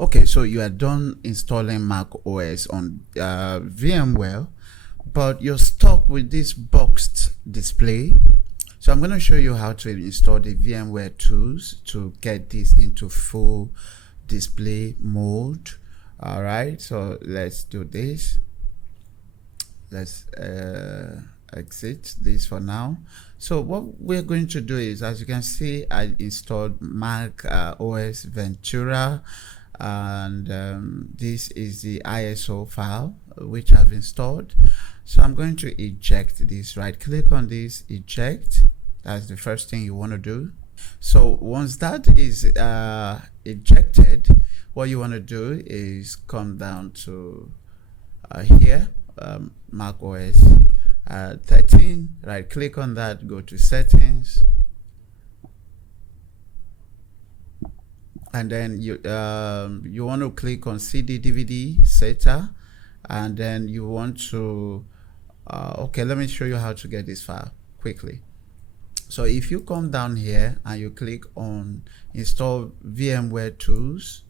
Okay, so you are done installing Mac OS on VMware, but you're stuck with this boxed display. So I'm going to show you how to install the VMware Tools to get this into full display mode. All right, so let's do this. Let's exit this for now. So what we're going to do is, as you can see, I installed Mac OS Ventura, and this is the ISO file which I've installed. So I'm going to eject this. Right click on this, eject. That's the first thing you want to do. So once that is ejected, what you want to do is come down to here, Mac OS 13, right click on that, go to settings, and then you want to click on CD DVD SATA, and then you want to okay, let me show you how to get this file quickly. So if you come down here and you click on install VMware Tools,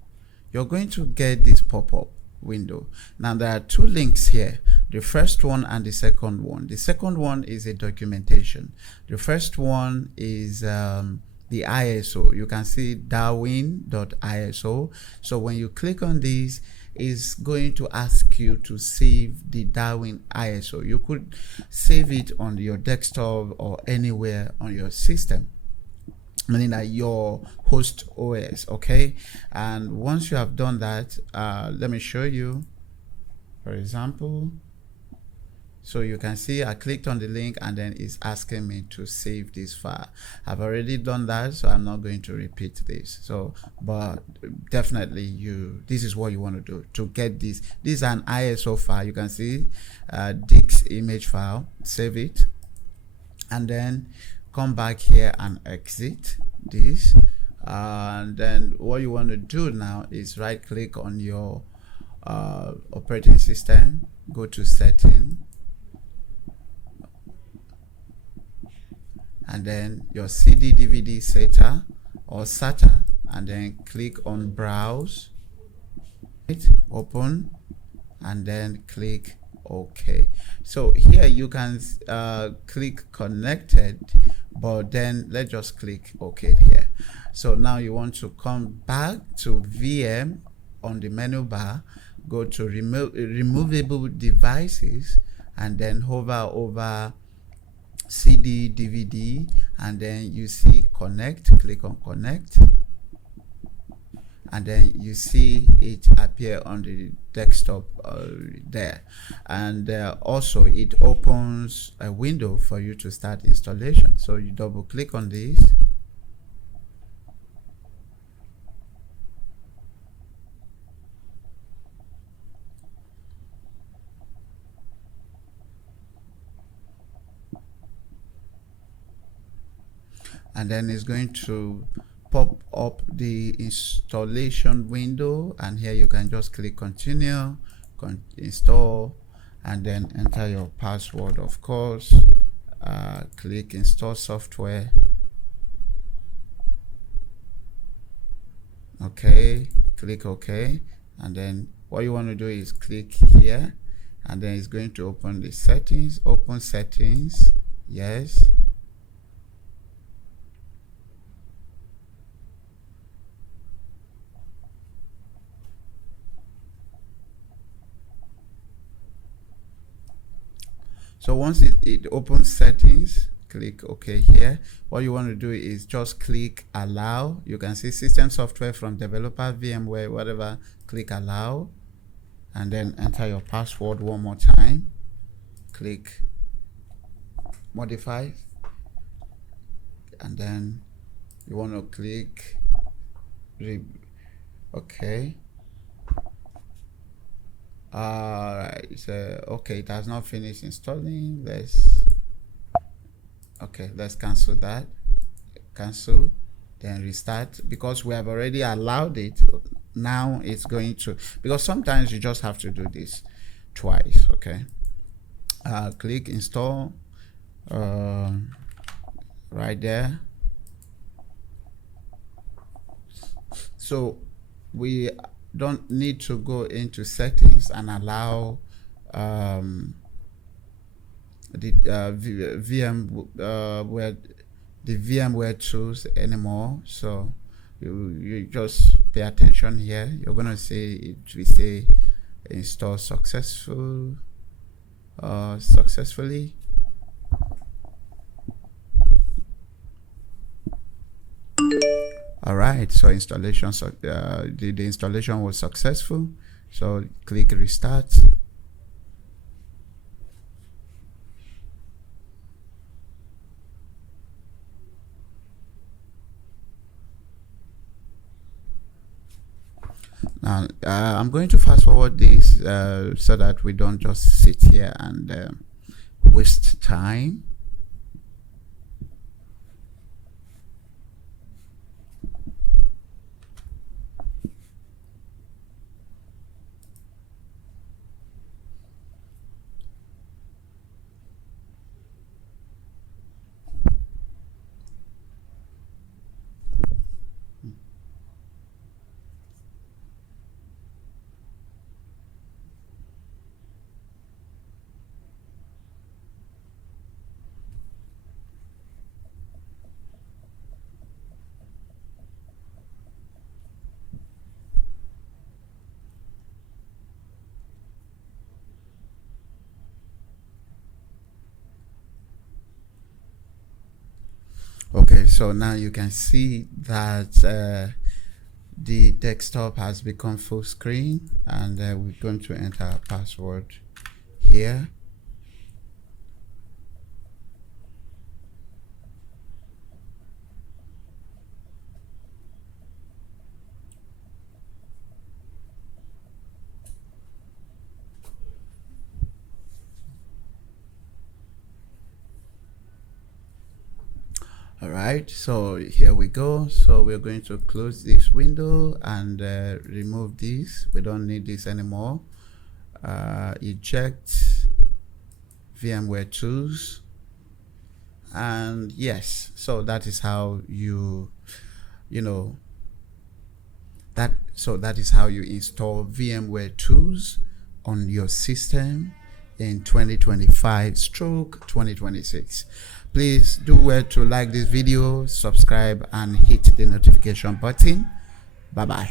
you're going to get this pop-up window. Now there are two links here, the first one and the second one. The second one is a documentation. The first one is the ISO. You can see darwin.iso. So when you click on this, it's going to ask you to save the Darwin ISO. You could save it on your desktop or anywhere on your system, meaning that your host OS. Okay, and once you have done that, let me show you, for example. So you can see I clicked on the link and then it's asking me to save this file. I've already done that, so I'm not going to repeat this. So, but definitely this is what you want to do to get this. This is an ISO file. You can see Dick's image file. Save it, and then come back here and exit this. And then what you want to do now is right click on your operating system, go to setting, and then your CD DVD SATA or SATA, and then click on browse, open, and then click OK. So here you can click connected, but then let's just click OK here. So now you want to come back to VM on the menu bar, go to removable devices, and then hover over CD DVD, and then you see connect, click on connect, and then you see it appear on the desktop there, and also it opens a window for you to start installation. So you double click on this, and then it's going to pop up the installation window, and here you can just click continue, install, and then enter your password, of course. Click install software. Okay, click OK, and then what you want to do is click here, and then it's going to open the settings. Open settings, yes. So once it opens settings, click OK here. What you want to do is just click allow. You can see system software from developer, VMware, whatever. Click allow, and then enter your password one more time. Click modify, and then you want to click OK. Alright, so okay, it has not finished installing. Let's cancel that, cancel, then restart, because we have already allowed it. Now it's going to, because sometimes you just have to do this twice. Okay, click install right there. So we don't need to go into settings and allow the VMware the VMware tools anymore. So you just pay attention here. You're gonna say it will say install successfully. All right, so installation, the installation was successful. So click restart. Now I'm going to fast forward this so that we don't just sit here and waste time. Okay, so now you can see that the desktop has become full screen, and we're going to enter our password here. All right, so here we go. So we're going to close this window and remove this. We don't need this anymore. Eject VMware Tools, and yes, so that is how you that is how you install VMware Tools on your system in 2025/2026. Please do well to like this video, subscribe, and hit the notification button. Bye bye.